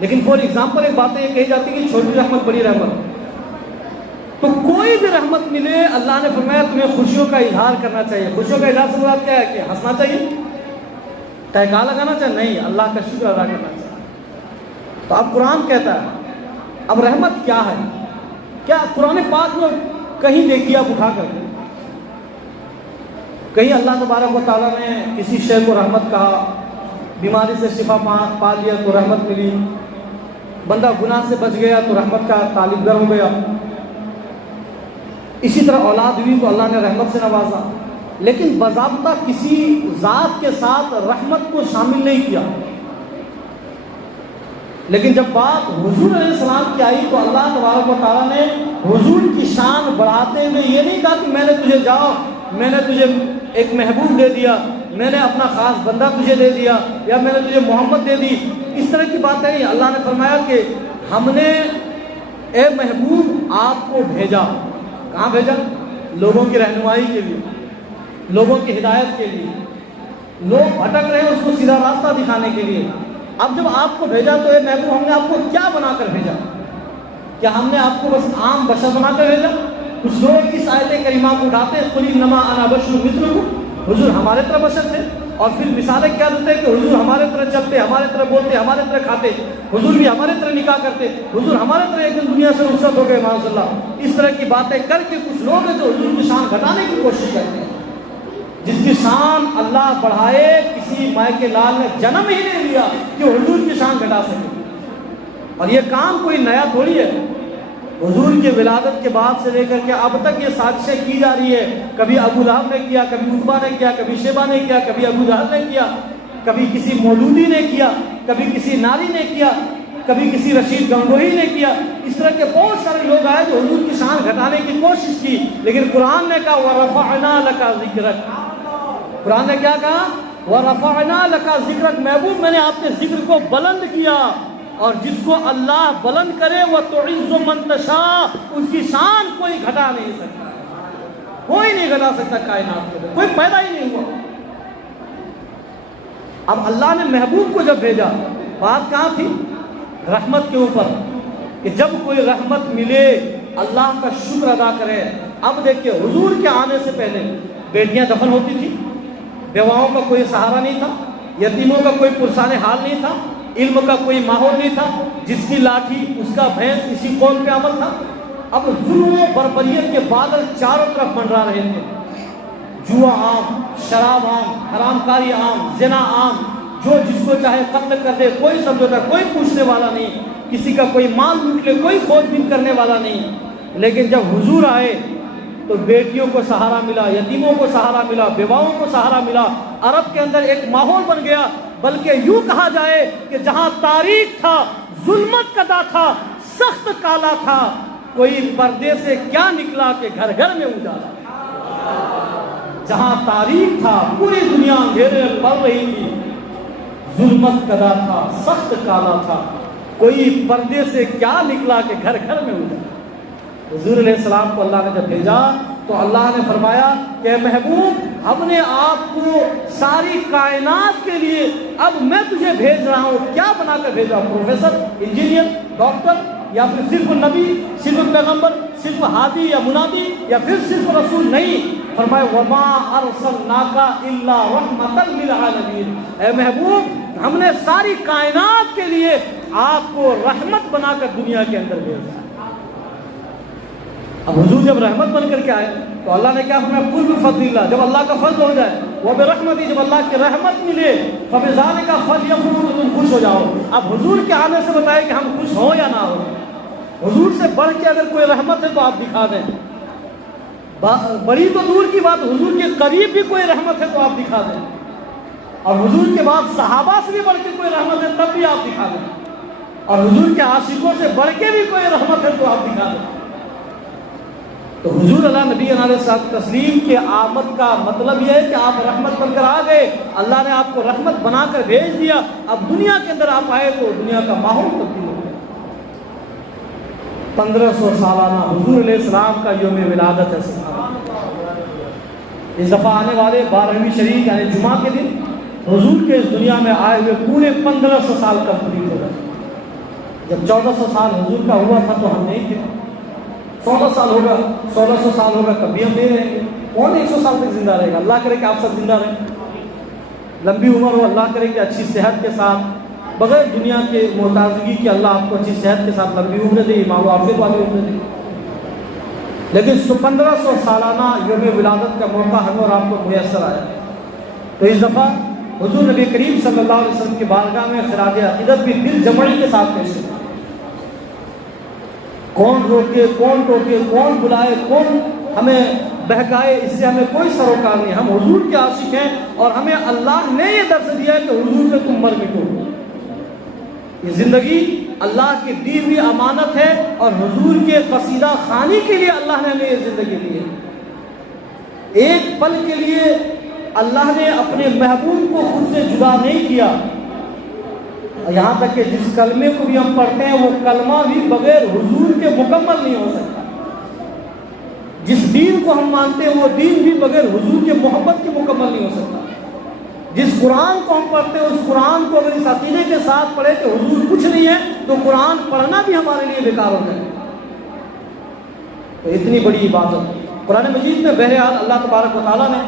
لیکن فور ایگزامپل ایک بات یہ کہی جاتی ہے کہ چھوٹی رحمت بڑی رحمت. تو کوئی بھی رحمت ملے، اللہ نے فرمایا تمہیں خوشیوں کا اظہار کرنا چاہیے. خوشیوں کا اظہار سے مراد کیا ہے؟ کہ ہنسنا چاہیے، ٹہکا لگانا چاہیے؟ نہیں، اللہ کا شکر ادا کرنا چاہیے. تو اب قرآن کہتا ہے اب رحمت کیا ہے؟ کیا قرآن پاک میں کہیں دیکھیے آپ اٹھا کر کے، کہیں اللہ تبارک و تعالیٰ نے کسی شے کو رحمت کہا؟ بیماری سے شفا پا لیا تو رحمت ملی، بندہ گناہ سے بچ گیا تو رحمت کا طالب گر ہو گیا، اسی طرح اولاد ہوئی تو اللہ نے رحمت سے نوازا. لیکن باضابطہ کسی ذات کے ساتھ رحمت کو شامل نہیں کیا. لیکن جب بات حضور علیہ السلام کی آئی تو اللہ تبارک و تعالیٰ نے حضور کی شان بڑھاتے ہوئے یہ نہیں کہا کہ میں نے تجھے جاؤ، میں نے تجھے ایک محبوب دے دیا، میں نے اپنا خاص بندہ تجھے دے دیا، یا میں نے تجھے محمد دے دی. اس طرح کی بات نہیں. اللہ نے فرمایا کہ ہم نے اے محبوب آپ کو بھیجا. کہاں بھیجا؟ لوگوں کی رہنمائی کے لیے، لوگوں کی ہدایت کے لیے. لوگ بھٹک رہے ہیں اس کو سیدھا راستہ دکھانے کے لیے. اب جب آپ کو بھیجا تو اے محبوب ہم نے آپ کو کیا بنا کر بھیجا؟ کیا ہم نے آپ کو بس عام بشر بنا کر بھیجا؟ کچھ لوگ اس آیت کریمہ کو اٹھاتے ہیں، قُلْ إِنَّمَا أَنَا بَشَرٌ مِثْلُكُمْ، حضور ہمارے طرح بشر تھے. اور پھر مثالیں کیا دیتے ہیں کہ حضور ہمارے طرح چلتے، ہمارے طرح بولتے، ہمارے طرح کھاتے، حضور بھی ہمارے طرح نکاح کرتے، حضور ہمارے طرح ایک دن دنیا سے رخصت ہو گئے معاذ اللہ. اس طرح کی باتیں کر کے کچھ لوگ ہیں جو حضور کی شان گھٹانے کی کوشش کرتے ہیں. جس کی شان اللہ بڑھائے، کسی مائے کے لال نے جنم ہی نہیں لیا کہ حضور کی شان گھٹا سکے. اور یہ کام کوئی نیا تھوڑی ہے. حضور کی ولادت کے بعد سے لے کر کے اب تک یہ سازشیں کی جا رہی ہے. کبھی ابو لہب نے کیا، کبھی عتبہ نے کیا، کبھی شیبہ نے کیا، کبھی ابو جہل نے کیا، کبھی کسی مولودی نے کیا، کبھی کسی ناری نے کیا، کبھی کسی رشید گنگوہی نے کیا. اس طرح کے بہت سارے لوگ آئے جو حضور کی شان گھٹانے کی کوشش کی. لیکن قرآن نے کہا وَرَفَعْنَا لَكَ ذِكْرَكَ، قرآن نے کیا کہا؟ وَرَفَعْنَا لَكَ ذِكْرَكَ، محبوب میں نے آپ کے ذکر کو بلند کیا. اور جس کو اللہ بلند کرے وہ تُعِزُّ مَن تَشَاءُ، اس کی شان کوئی گھٹا نہیں سکتا، کوئی نہیں گھٹا سکتا کائنات کے، کوئی پیدا ہی نہیں ہوا. اب اللہ نے محبوب کو جب بھیجا، بات کہاں تھی؟ رحمت کے اوپر، کہ جب کوئی رحمت ملے اللہ کا شکر ادا کرے. اب دیکھیے حضور کے آنے سے پہلے بیٹیاں دفن ہوتی تھی، بیواؤں کا کوئی سہارا نہیں تھا، یتیموں کا کوئی پرسان حال نہیں تھا، علم کا کوئی ماحول نہیں تھا، جس کی لاٹھی اس کا بھینس اسی قول پہ عمل تھا. اب ظلم و بربریت کے بادل چاروں طرف منڈرا رہے تھے. جوا عام، شراب عام، حرام کاری عام، زنا عام، جو جس کو چاہے قتل کر دے، کوئی سمجھوتا، کوئی پوچھنے والا نہیں، کسی کا کوئی مال لوٹ لے، کوئی کھوج بین کرنے والا نہیں. لیکن جب حضور آئے تو بیٹیوں کو سہارا ملا، یتیموں کو سہارا ملا، بیواؤں کو سہارا ملا. عرب کے اندر ایک ماحول بن گیا. بلکہ یوں کہا جائے کہ جہاں تاریک تھا، ظلمت کدا تھا، سخت کالا تھا، کوئی پردے سے کیا نکلا کہ گھر گھر میں اجالا. جہاں تاریک تھا، پوری دنیا اندھیرے میں پڑ رہی تھی، ظلمت کدا تھا، سخت کالا تھا، کوئی پردے سے کیا نکلا کہ گھر گھر میں اجالا. حضور علیہ السلام کو اللہ نے جب بھیجا تو اللہ نے فرمایا کہ محبوب ہم نے آپ کو ساری کائنات کے لیے، اب میں تجھے بھیج رہا ہوں. کیا بنا کر بھیجا؟ پروفیسر، انجینئر، ڈاکٹر، یا پھر صرف نبی، صرف پیغمبر، صرف ہادی یا منادی، یا پھر صرف رسول؟ نہیں. فرمایا وَمَا أَرْسَلْنَاكَ إِلَّا رَحْمَةً لِّلْعَالَمِينَ، اے محبوب ہم نے ساری کائنات کے لیے آپ کو رحمت بنا کر دنیا کے اندر بھیجا. اب حضور جب رحمت بن کر کے آئے تو اللہ نے کیا فرمایا؟ قُلْ بِفَضْلِ اللَّهِ، جب اللہ کا فضل ہو جائے وبرحمتی، جب اللہ کی رحمت ملے فبذالک فلیفرحوا، تم خوش ہو جاؤ۔ اب حضور کے آنے سے بتائے کہ ہم خوش ہوں یا نہ ہو۔ حضور سے بڑھ کے اگر کوئی رحمت ہے تو آپ دکھا دیں، بڑی تو دور کی بات، حضور کے قریب بھی کوئی رحمت ہے تو آپ دکھا دیں، اور حضور کے بعد صحابہ سے بھی بڑھ کے کوئی رحمت ہے تب بھی آپ دکھا دیں، اور حضور کے عاشقوں سے بڑھ کے بھی کوئی رحمت ہے تو آپ دکھا دیں۔ تو حضور اللہ نبی علیہ الصلوۃ والتسلیم کے آمد کا مطلب یہ ہے کہ آپ رحمت بن کر آ گئے، اللہ نے آپ کو رحمت بنا کر بھیج دیا، اب دنیا کے اندر آپ آئے تو دنیا کا ماحول تبدیل ہو گیا۔ 1500 سالانہ حضور علیہ السلام کا یوم ولادت ہے۔ سبحان اللہ۔ اس دفعہ آنے والے 12ویں شریف یعنی جمعہ کے دن حضور کے اس دنیا میں آئے ہوئے پورے 1500 سال کمپلیٹ ہو گئے۔ جب 1400 سال حضور کا ہوا تھا تو ہم نہیں تھے، 14 سال ہوگا، 1600 سال ہوگا، کبھی ہم نہیں رہیں گے۔ کون 100 سال تک زندہ رہے گا؟ اللہ کرے کہ آپ سب زندہ رہیں، لمبی عمر ہو، اللہ کرے کہ اچھی صحت کے ساتھ، بغیر دنیا کے محتاجگی کے اللہ آپ کو اچھی صحت کے ساتھ لمبی عمر دے، ایمان و عافیت والی عمر دے۔ لیکن 1500 سالانہ یوم ولادت کا موقع ہمیں اور آپ کو میسر آیا، تو اس دفعہ حضور نبی کریم صلی اللہ علیہ وسلم کی بارگاہ میں خراج عقیدت بھی دل جمعی کے ساتھ پیش ہے۔ کون روکے، کون ٹوکے، کون بلائے، کون ہمیں بہکائے، اس سے ہمیں کوئی سروکار نہیں۔ ہم حضور کے عاشق ہیں اور ہمیں اللہ نے یہ درس دیا ہے کہ حضور سے تم مر مٹو۔ یہ زندگی اللہ کی دی ہوئی امانت ہے، اور حضور کے قصیدہ خوانی کے لیے اللہ نے ہمیں یہ زندگی دی ہے۔ ایک پل کے لیے اللہ نے اپنے محبوب کو خود سے جدا نہیں کیا، یہاں تک کہ جس کلمے کو بھی ہم پڑھتے ہیں وہ کلمہ بھی بغیر حضور کے مکمل نہیں ہو سکتا۔ جس دین کو ہم مانتے ہیں وہ دین بھی بغیر حضور کے محبت کے مکمل نہیں ہو سکتا۔ جس قرآن کو ہم پڑھتے ہیں اس قرآن کو اگر اس عقیدے کے ساتھ پڑھے کہ حضور کچھ نہیں ہے تو قرآن پڑھنا بھی ہمارے لیے بیکار ہو جائے۔ تو اتنی بڑی عبادت قرآن مجید میں بہرحال اللہ تبارک و تعالیٰ نے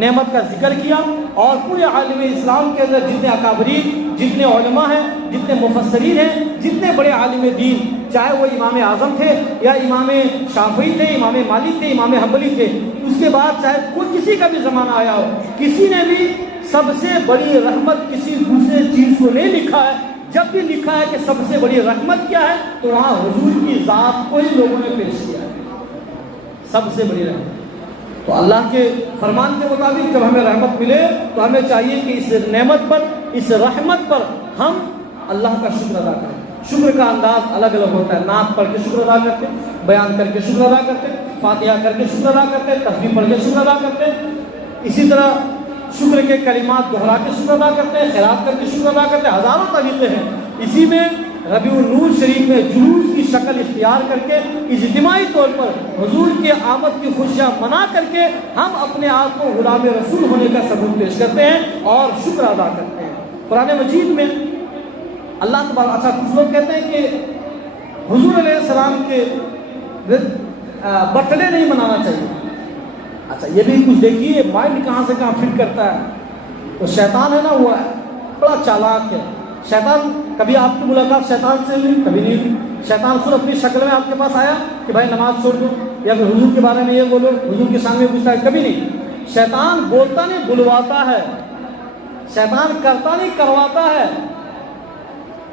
نعمت کا ذکر کیا، اور پورے عالم اسلام کے اندر جتنے اکابرین، جتنے علماء ہیں، جتنے مفسرین ہیں، جتنے بڑے عالم دین، چاہے وہ امام اعظم تھے یا امام شافعی تھے، امام مالک تھے، امام حنبلی تھے، اس کے بعد چاہے کوئی کسی کا بھی زمانہ آیا ہو، کسی نے بھی سب سے بڑی رحمت کسی دوسرے چیز کو نہیں لکھا ہے۔ جب بھی لکھا ہے کہ سب سے بڑی رحمت کیا ہے تو وہاں حضور کی ذات کو ہی لوگوں نے پیش کیا ہے، سب سے بڑی رحمت۔ تو اللہ کے فرمان کے مطابق جب ہمیں رحمت ملے تو ہمیں چاہیے کہ اس نعمت پر، اس رحمت پر ہم اللہ کا شکر ادا کریں۔ شکر کا انداز الگ الگ ہوتا ہے، نعت پڑھ کے شکر ادا کرتے، بیان کر کے شکر ادا کرتے، فاتحہ کر کے شکر ادا کرتے، تسبیح پڑھ کے شکر ادا کرتے، اسی طرح شکر کے کلمات دہرا کے شکر ادا کرتے ہیں، خیرات کر کے شکر ادا کرتے ہیں، ہزاروں طریقے ہیں۔ اسی میں ربیع النور شریف میں جلوس کی شکل اختیار کر کے اجتماعی طور پر حضور کے آمد کی خوشیاں منا کر کے ہم اپنے آپ کو غلام رسول ہونے کا ثبوت پیش کرتے ہیں اور شکر ادا کرتے ہیں۔ قرآن مجید میں اللہ تبارک، اچھا کچھ لوگ کہتے ہیں کہ حضور علیہ السلام کے برتھ ڈے نہیں منانا چاہیے۔ اچھا یہ بھی کچھ دیکھیے مائنڈ کہاں سے کہاں فٹ کرتا ہے۔ تو شیطان ہے نا، وہ بڑا چالاک ہے۔ شیطان کبھی آپ کی ملاقات شیطان سے ہوئی؟ کبھی نہیں ہوئی۔ شیطان خود اپنی شکل میں آپ کے پاس آیا کہ بھائی نماز چھوڑ دو یا پھر حضور کے بارے میں یہ بولو، حضور کے سامنے پوچھتا ہے؟ کبھی نہیں۔ شیطان بولتا نہیں، بلواتا ہے۔ شیطان کرتا نہیں، کرواتا ہے۔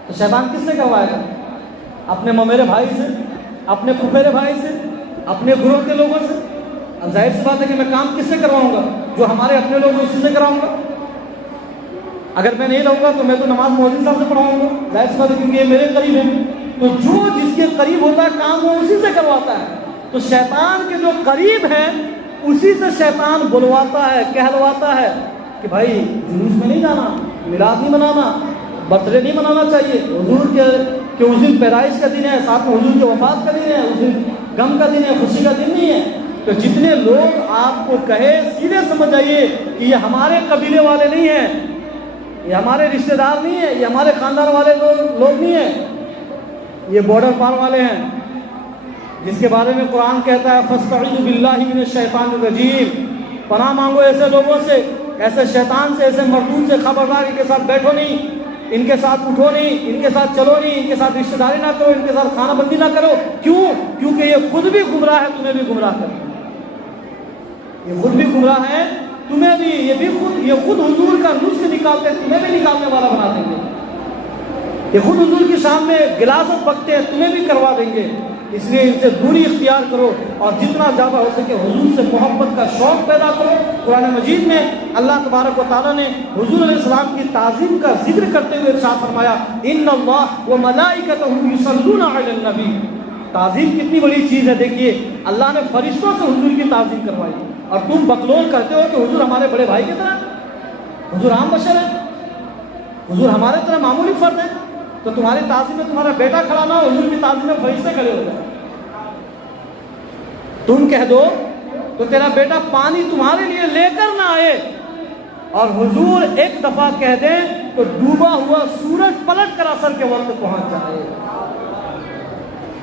تو شیطان کس سے کروائے گا؟ اپنے ممیرے بھائی سے، اپنے پھپھیرے بھائی سے، اپنے گروہ کے لوگوں سے۔ اب ظاہر سی بات ہے کہ میں کام کس سے کرواؤں گا؟ جو ہمارے اپنے لوگ ہیں اسی سے کراؤں گا۔ اگر میں نہیں رہوں گا تو میں تو نماز مؤذن صاحب سے پڑھاؤں گا، ظاہر سی بات ہے کیونکہ یہ میرے قریب ہیں۔ تو جو جس کے قریب ہوتا ہے کام وہ اسی سے کرواتا ہے۔ تو شیطان کے جو قریب ہیں اسی سے شیطان بلواتا ہے، کہلواتا ہے کہ بھائی جلوس میں نہیں جانا، میلاد نہیں منانا، برتھ ڈے نہیں منانا چاہیے، حضور کے اس دن پیدائش کا دن ہے، ساتھ میں حضور کے وفات کا دن ہے، اس دن غم کا دن ہے، خوشی کا دن نہیں ہے۔ تو جتنے لوگ آپ کو کہے سیدھے سمجھ آئیے کہ یہ ہمارے قبیلے والے نہیں ہیں، یہ ہمارے رشتہ دار نہیں ہیں، یہ ہمارے خاندان والے لوگ نہیں ہیں، یہ بارڈر پار والے ہیں، جس کے بارے میں قرآن کہتا ہے فاستعیذوا باللہ من الشیطان الرجیم، پناہ مانگو ایسے لوگوں سے، ایسے شیطان سے، ایسے مردود سے، خبردار ان کے ساتھ بیٹھو نہیں، ان کے ساتھ اٹھو نہیں، ان کے ساتھ چلو نہیں، ان کے ساتھ رشتہ داری نہ کرو، ان کے ساتھ کھانا بندی نہ کرو۔ کیوں؟ کیونکہ یہ خود بھی گمراہ ہے، تمہیں بھی گمراہ کرے، یہ خود بھی گمراہ ہے تمہیں بھی یہ خود حضور کا نسخ نکالتے ہیں، تمہیں بھی نکالنے والا بنا دیں گے۔ یہ خود حضور کی شام میں گلاسوں پکتے ہیں، تمہیں بھی کروا دیں گے۔ اس لیے ان سے دوری اختیار کرو اور جتنا زیادہ ہو سکے حضور سے محبت کا شوق پیدا کرو۔ قرآن مجید میں اللہ تبارک و تعالیٰ نے حضور علیہ السلام کی تعظیم کا ذکر کرتے ہوئے ارشاد فرمایا ان اللہ وملائکتہ یصلون علی النبی۔ تعظیم کتنی بڑی چیز ہے، دیکھیے اللہ نے فرشتوں سے حضور کی تعظیم کروائی اور تم بکلول کرتے ہو کہ حضور ہمارے بڑے بھائی کی طرح، حضور عام بشر ہے، حضور ہمارے طرح معمولی فرد ہے، تو تمہاری تعظیم میں تمہارا بیٹا کھڑا نہ ہو، حضور کی تعظیم میں فرشتے کھڑے ہو جائیں۔ تم کہہ دو تو تیرا بیٹا پانی تمہارے لیے لے کر نہ آئے، اور حضور ایک دفعہ کہہ دیں تو ڈوبا ہوا سورج پلٹ کر عصر کے وقت پہنچ جائے۔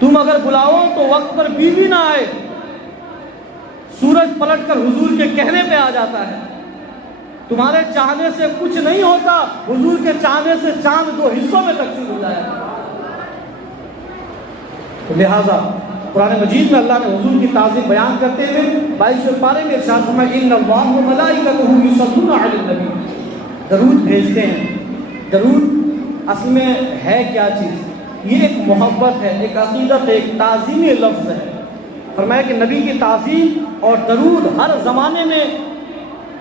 تم اگر بلاؤ تو وقت پر بیوی نہ آئے، سورج پلٹ کر حضور کے کہنے پہ آ جاتا ہے۔ تمہارے چاہنے سے کچھ نہیں ہوتا، حضور کے چاہنے سے چاند دو حصوں میں تقسیم ہو جائے۔ لہذا قرآن مجید میں اللہ نے حضور کی تعظیم بیان کرتے ہوئے 22ویں پارے میں ارشاد فرمایا ان اللہ وملائکتہ یصلون علی النبی، درود بھیجتے ہیں۔ درود اصل میں ہے کیا چیز؟ یہ ایک محبت ہے، ایک عقیدت ہے، ایک تعظیمی لفظ ہے۔ فرمایا کہ نبی کی تعظیم اور درود ہر زمانے میں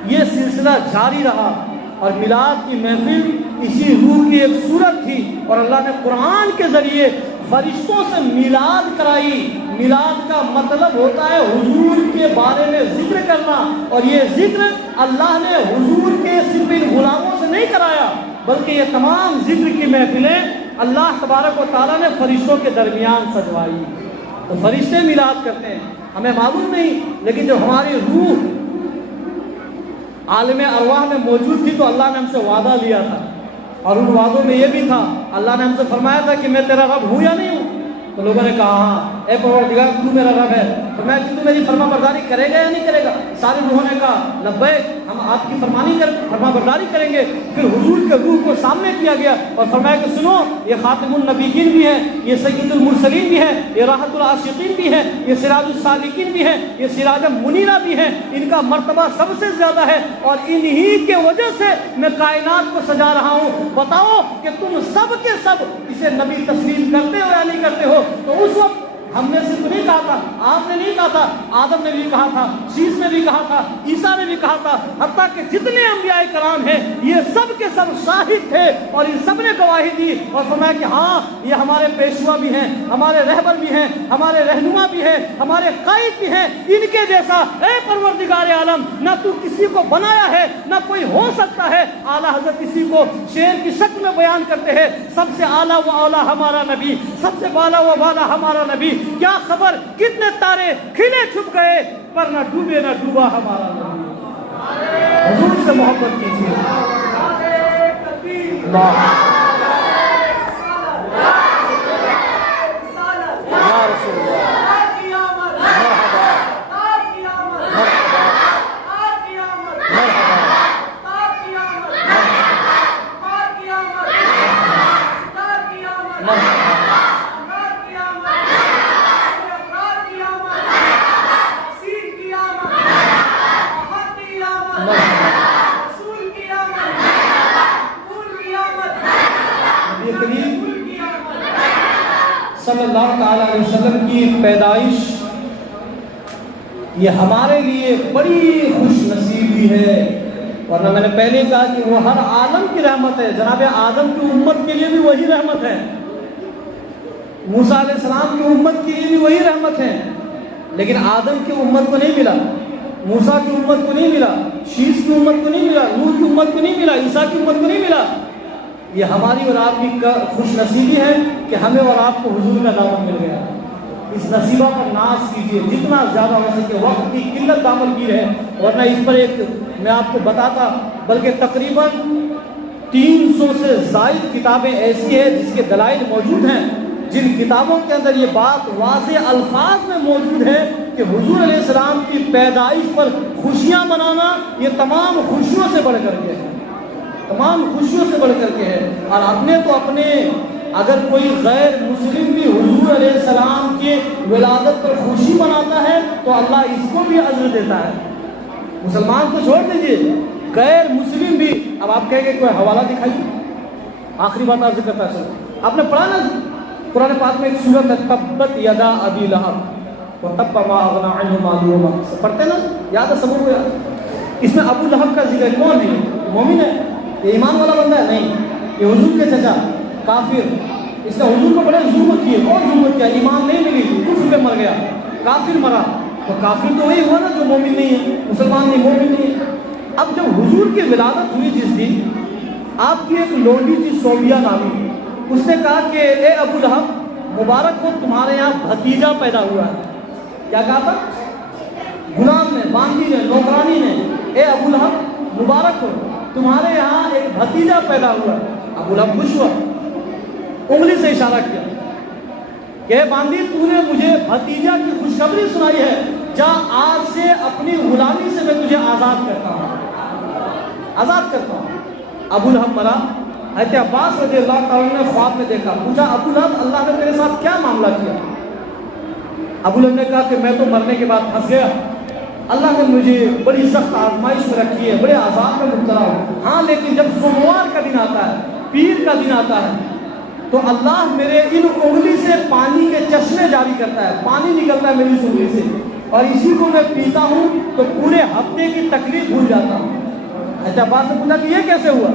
یہ سلسلہ جاری رہا، اور میلاد کی محفل اسی روح کی ایک صورت تھی، اور اللہ نے قرآن کے ذریعے فرشتوں سے میلاد کرائی۔ میلاد کا مطلب ہوتا ہے حضور کے بارے میں ذکر کرنا، اور یہ ذکر اللہ نے حضور کے صرف ان غلاموں سے نہیں کرایا، بلکہ یہ تمام ذکر کی محفلیں اللہ تبارک و تعالیٰ نے فرشتوں کے درمیان سجوائی۔ تو فرشتے میلاد کرتے ہیں، ہمیں معلوم نہیں، لیکن جب ہماری روح عالم ارواح میں موجود تھی تو اللہ نے ہم سے وعدہ لیا تھا، اور ان وعدوں میں یہ بھی تھا، اللہ نے ہم سے فرمایا تھا کہ میں تیرا رب ہوں یا نہیں ہوں؟ تو لوگوں نے کہا ہاں اے پروردگار تو میرا رب ہے۔ فرمایا کہ تو میری فرما برداری کرے گا یا نہیں کرے گا؟ سارے روحوں نے کہا لبیک، ہم آپ کی فرما برداری کریں گے۔ پھر حضور کے روح کو سامنے کیا گیا اور فرمایا کہ سنو، یہ خاتم النبیین بھی ہے، یہ سید المرسلین بھی ہے، یہ راحت العاشقین بھی ہے، یہ سراج السالکین بھی ہے، یہ سراج منیرہ بھی ہے، ان کا مرتبہ سب سے زیادہ ہے، اور انہی کے وجہ سے میں کائنات کو سجا رہا ہوں۔ بتاؤ کہ تم سب کے سب اسے نبی تسلیم کرتے ہو یا نہیں کرتے ہو؟ تو اس وقت ہم نے صرف نہیں کہا تھا، آپ نے نہیں کہا تھا، آدم نے بھی کہا تھا، شیس نے بھی کہا تھا، عیسیٰ نے بھی کہا تھا، حتیٰ کہ جتنے انبیاء کرام ہیں یہ سب کے سب شاہد تھے، اور ان سب نے گواہی دی اور فرمایا کہ ہاں یہ ہمارے پیشوا بھی ہیں، ہمارے رہبر بھی ہیں، ہمارے رہنما بھی ہیں، ہمارے قائد بھی ہیں، ان کے جیسا اے پروردگار عالم نہ تو کسی کو بنایا ہے نہ کوئی ہو سکتا ہے۔ اعلیٰ حضرت اسی کو شعر کی شکل میں بیان کرتے ہیں، سب سے اعلیٰ و اعلیٰ ہمارا نبی، سب سے بالا و بالا ہمارا نبی، کیا خبر کتنے تارے کھلے چھپ گئے پر نہ ڈوبے نہ ڈوبا ہمارا نبی۔ حضور سے محبت کیجیے۔ اللہ یا رسول اللہ، صلی اللہ تعالیٰ علیہ وسلم کی پیدائش یہ ہمارے لیے بڑی خوش نصیبی ہے، ورنہ میں نے پہلے کہا کہ وہ ہر عالم کی رحمت ہے۔ جناب آدم کی امت کے لیے بھی وہی رحمت ہے، موسیٰ علیہ السلام کی امت کے لیے بھی وہی رحمت ہے، لیکن آدم کی امت کو نہیں ملا، موسیٰ کی امت کو نہیں ملا، شیس کی امت کو نہیں ملا، نوح کی امت کو نہیں ملا، عیسیٰ کی امت کو نہیں ملا۔ یہ ہماری اور آپ کی خوش نصیبی ہے کہ ہمیں اور آپ کو حضور کا دامن مل گیا۔ اس نصیبہ پر ناز کیجیے جتنا زیادہ ہو سکے، وقت کی قلت دامن گیر ہے، ورنہ اس پر ایک میں آپ کو بتاتا، بلکہ تقریباً 300 سے زائد کتابیں ایسی ہیں جس کے دلائل موجود ہیں، جن کتابوں کے اندر یہ بات واضح الفاظ میں موجود ہے کہ حضور علیہ السلام کی پیدائش پر خوشیاں منانا یہ تمام خوشیوں سے بڑھ کر کے ہے، تمام خوشیوں سے بڑھ کر کے ہے۔ اور اپنے تو اپنے اگر کوئی غیر مسلم بھی حضور علیہ السلام کی ولادت پر خوشی مناتا ہے تو اللہ اس کو بھی اجر دیتا ہے، مسلمان تو چھوڑ دیجیے، غیر مسلم بھی، اب آپ کہیں گے کوئی حوالہ دکھائیے، آخری بات آپ سے کرتا چلو، آپ نے پڑھا نا قرآن پاک میں ایک سورت ہے تبت یدا ابی لہب وتب ما اغنی عنہ مالہ وما کسب، پڑھتے نا، یاد ہے سبوں کو یاد؟ اس میں ابو لہب کا ذکر، کون ہے؟ مومن ہے، یہ ایمان والا بندہ ہے؟ نہیں، یہ حضور کے چچا کافر، اس نے حضور کو بڑے ظلم کیے، اور ظلم کیا، ایمان نہیں ملی، کفر پہ مر گیا، کافر مرا، تو کافر تو وہی ہوا نا جو مومن نہیں ہے، مسلمان نہیں، مومن نہیں ہے۔ اب جب حضور کی ولادت ہوئی جس دن، آپ کی ایک لونڈی تھی صوبیہ نامی، اس نے کہا کہ اے ابو لہب مبارک ہو تمہارے یہاں بھتیجا پیدا ہوا ہے۔ کیا کہا تھا؟ غلام نے، باندی نے، نوکرانی نے، اے ابو لہب مبارک ہو تمہارے یہاں ایک بھتیجا پیدا ہوا ہے۔ ابو لہب خوش ہوا، انگلی سے اشارہ کیا کہ باندی تو نے مجھے بھتیجا کی خوشخبری سنائی ہے، جا آج سے اپنی غلامی سے میں تجھے آزاد کرتا ہوں، آزاد کرتا ہوں۔ ابو لہب مرا، حضرت عباس رضی اللہ تعالیٰ نے خواب میں دیکھا، پوچھا ابو لہب اللہ نے تیرے ساتھ کیا معاملہ کیا؟ ابو لہب نے کہا کہ میں تو مرنے کے بعد پھنس گیا، اللہ نے مجھے بڑی سخت آزمائش میں رکھی ہے، بڑے عذاب میں مبتلا ہوں، ہاں لیکن جب سوموار کا دن آتا ہے، پیر کا دن آتا ہے، تو اللہ میرے ان انگلی سے پانی کے چشمے جاری کرتا ہے، پانی نکلتا ہے میری اس انگلی سے، اور اسی کو میں پیتا ہوں تو پورے ہفتے کی تکلیف بھول جاتا ہوں۔ حضرت عباس نے پوچھا کہ یہ کیسے ہوا؟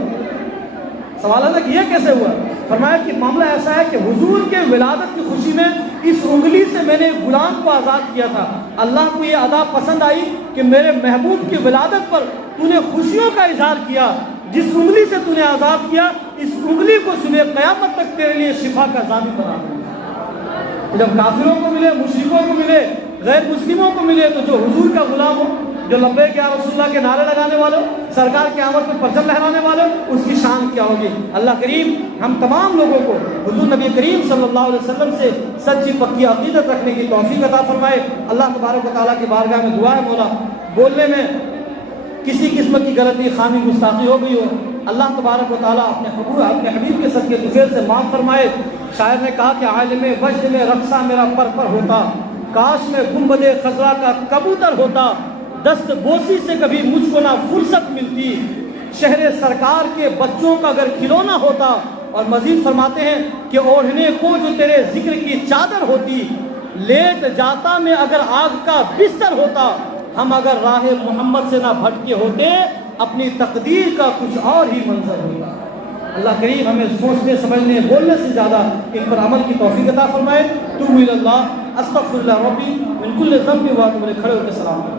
سوال ہے کہ یہ کیسے ہوا؟ فرمایا کہ معاملہ ایسا ہے کہ حضور کے ولادت کی خوشی میں اس انگلی سے میں نے غلام کو آزاد کیا تھا، اللہ کو یہ ادا پسند آئی کہ میرے محبوب کی ولادت پر تو نے خوشیوں کا اظہار کیا، جس انگلی سے تو نے آزاد کیا اس انگلی کو سنے قیامت تک تیرے لیے شفا کا ضامن بنا دوں۔ جب کافروں کو ملے، مشرکوں کو ملے، غیر مسلموں کو ملے، تو جو حضور کا غلام ہو، جو لبیک یا رسول اللہ کے نعرے لگانے والوں، سرکار کی آمد پہ پرچم لہرانے والوں، اس کی شان کیا ہوگی؟ اللہ کریم ہم تمام لوگوں کو حضور نبی کریم صلی اللہ علیہ وسلم سے سچی پکی عقیدت رکھنے کی توفیق عطا فرمائے۔ اللہ تبارک و تعالیٰ کی بارگاہ میں دعا ہے مولا بولنے میں کسی قسم کی غلطی، خامی، گستاخی ہو گئی ہو، اللہ تبارک و تعالیٰ اپنے حبیب کے صدقے طفیل سے معاف فرمائے۔ شاعر نے کہا کہ عالم وجد میں رقصہ میرا پر ہوتا، کاش میں گنبد خضرا کا کبوتر ہوتا، دست بوسی سے کبھی مجھ کو نہ فرصت ملتی، شہر سرکار کے بچوں کا اگر کھلونا ہوتا۔ اور مزید فرماتے ہیں کہ اوڑھنے کو جو تیرے ذکر کی چادر ہوتی، لیٹ جاتا میں اگر آگ کا بستر ہوتا، ہم اگر راہ محمد سے نہ بھٹکے ہوتے، اپنی تقدیر کا کچھ اور ہی منظر ہوتا۔ اللہ کریم ہمیں سوچنے، سمجھنے، بولنے سے زیادہ ان پر عمل کی توفیق عطا فرمائے۔ توبوا الی اللہ، استغفر اللہ ربی من کل ذنب، واتوب الیہ۔ کھڑے ہو کے سلام کریں۔